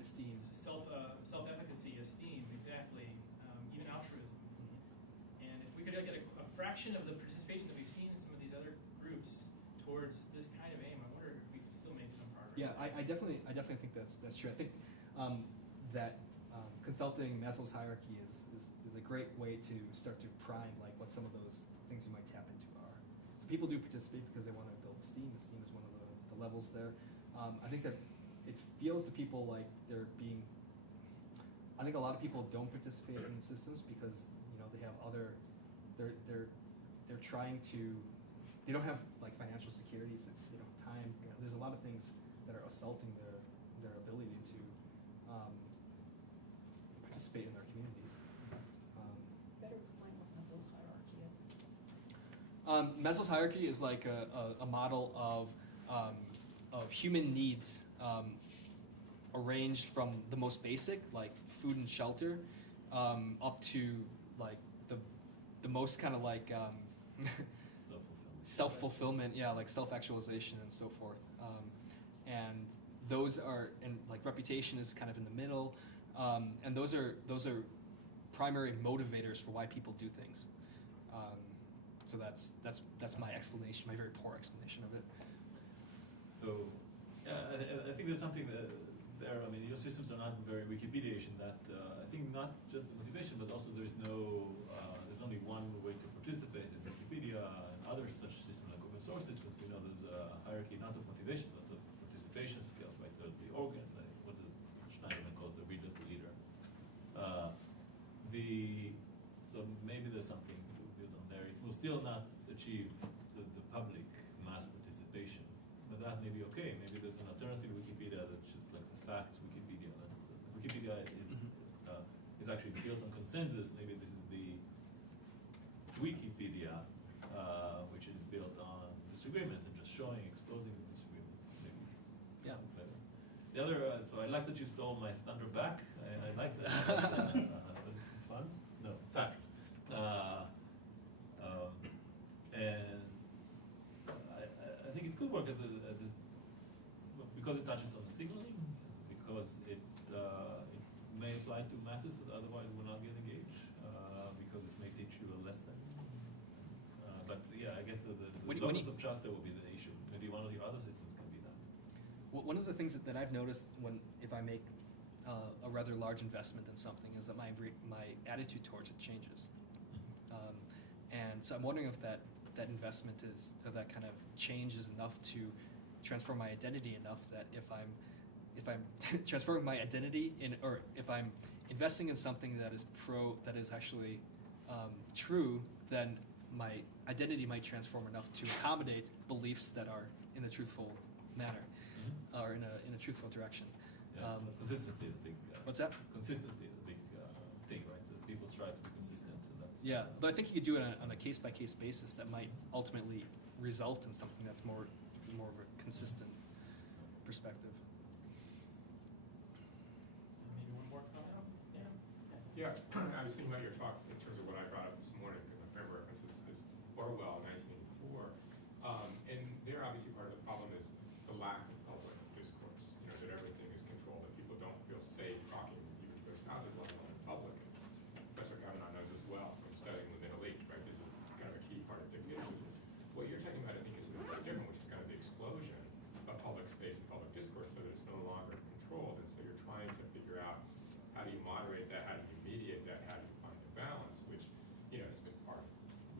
Esteem. self-efficacy, esteem, exactly, even altruism. And if we could get a fraction of the participation that we've seen in some of these other groups towards this kind of aim, I wonder if we could still make some progress. Yeah, I definitely think that's true. I think that consulting Maslow's hierarchy is a great way to start to prime like what some of those things you might tap into are. So people do participate because they want to build esteem. Esteem is one of the levels there. I think that it feels to people like they're being. I think a lot of people don't participate in the systems because they have other. They're trying to. They don't have like financial securities. They don't have time. There's a lot of things that are assaulting their ability to participate in their communities. Better explain what Maslow's hierarchy is. Maslow's hierarchy is like a model of human needs arranged from the most basic, like food and shelter, up to like the most kind of like self-fulfillment, yeah, like self-actualization and so forth. And those are, and like reputation is kind of in the middle, and those are primary motivators for why people do things. So that's my explanation, my very poor explanation of it. So I think there's something there. I mean, your systems are not very Wikipedia-ish in that I think not just the motivation, but also there's only one way to participate in Wikipedia and other such systems like open source systems. We know there's a hierarchy not of motivation, but of participation skills, like the organ, like what Schneiderman calls the reader to leader. So maybe there's something to build on there. It will still not achieve the public mass participation, but that may be okay. Maybe there's an alternative Wikipedia that's just like the facts Wikipedia. Wikipedia is actually built on consensus. Maybe this is the Wikipedia, which is built on disagreement and just exposing the disagreement. Maybe. Yeah. Better. The other, so I like that you stole my thunder back. I like that. Fun? No, facts. And I think it could work as a because it touches on the signaling, because it may apply to masses that otherwise will not get engaged, because it may teach you a lesson. But yeah, I guess the levels of trust there will be the issue. Maybe one of your other systems can be that. Well, one of the things that I've noticed if I make a rather large investment in something is that my attitude towards it changes. And so I'm wondering if that investment or that kind of change is enough to transform my identity enough that if I'm transforming my identity or if I'm investing in something that is actually true, then my identity might transform enough to accommodate beliefs that are in a truthful manner, or in a truthful direction. Yeah, consistency is a big. What's that? Consistency is a big thing, right? So people strive to be consistent. Yeah, but I think you could do it on a case-by-case basis that might ultimately result in something that's more of a consistent perspective. Maybe one more comment? Yes, I was thinking about your talk in terms of what I brought up this morning in the frame reference is Orwell, 1984. how do you moderate that, how do you mediate that, how do you find the balance, which, you know, has been part of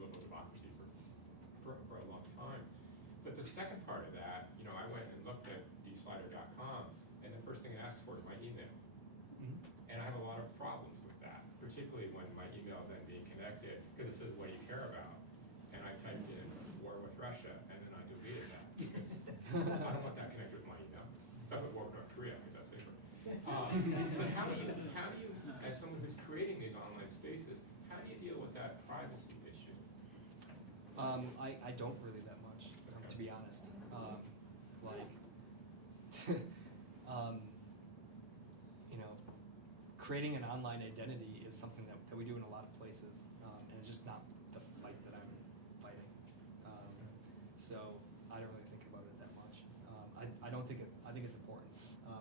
local democracy for a long time. But the second part of that, you know, I went and looked at dslider.com, and the first thing it asks for is my email. And I have a lot of problems with that, particularly when my email is then being connected, because it says, what do you care about? And I typed in war with Russia, and then I deleted that, because I don't want that connected with my email. So I put war with North Korea, because that's safer. But how do you, as someone who's creating these online spaces, how do you deal with that privacy issue? I don't really that much, to be honest. You know, creating an online identity is something that we do in a lot of places, and it's just not the fight that I'm fighting. So I don't really think about it that much. I don't think I think it's important,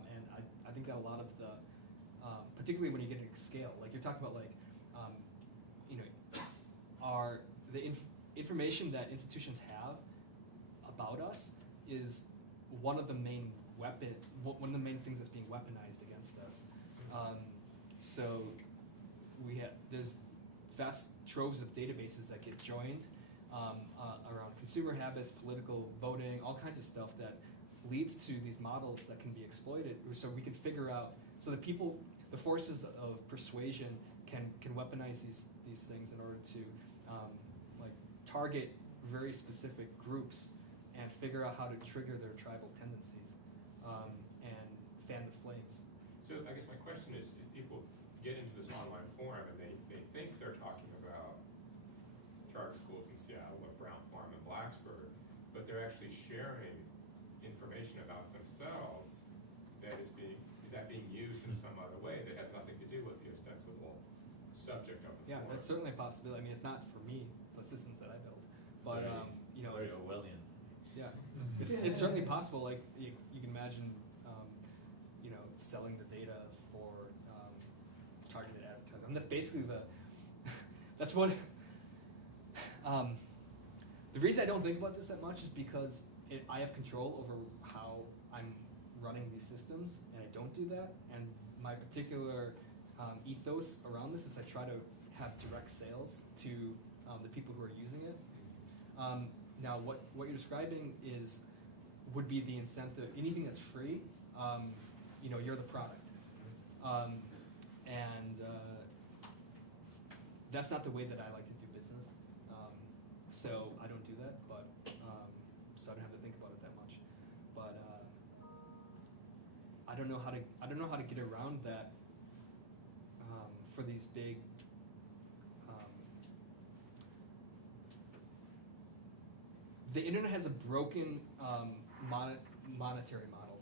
and I think that a lot of the, particularly when you get into scale, like you're talking about, like, you know, information that institutions have about us is one of the main things that's being weaponized against us. So there's vast troves of databases that get joined around consumer habits, political voting, all kinds of stuff that leads to these models that can be exploited. So we can figure out, so that people, the forces of persuasion can weaponize these things in order to like target very specific groups and figure out how to trigger their tribal tendencies and fan the flames. So I guess my question is, if people get into this online forum and they think they're talking about charter schools in Seattle or Brown Farm in Blacksburg, but they're actually sharing information about themselves is that being used in some other way that has nothing to do with the ostensible subject of the Yeah, forum? that's certainly a possibility. I mean, it's not for me, the systems that I build, but you know, Very Orwellian. yeah, it's certainly possible. Like you can imagine, you know, selling the data for targeted advertising. And that's basically that's what. The reason I don't think about this that much is because I have control over how I'm running these systems, and I don't do that. And my particular ethos around this is I try to have direct sales to the people who are using it. Now, what you're describing would be the incentive. Anything that's free, you know, you're the product, and that's not the way that I like to do business. So I don't do that, but so I don't have to think about it that much. But I don't know how to get around that for these big. The internet has a broken monetary model.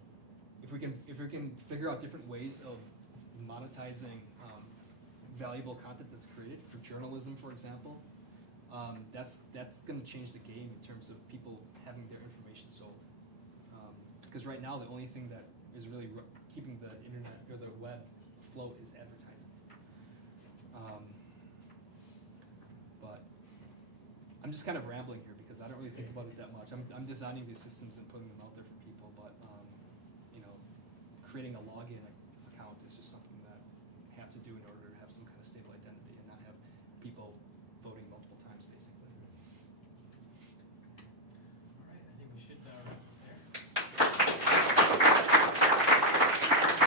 If we can figure out different ways of monetizing valuable content that's created for journalism, for example, that's going to change the game in terms of people having their information sold. Because right now, the only thing that is really keeping the internet or the web afloat is advertising. But I'm just kind of rambling here because I don't really think about it that much. I'm designing these systems and putting them out there for people, but you know, creating a login account is just something that I have to do in order to have some kind of stable identity and not have people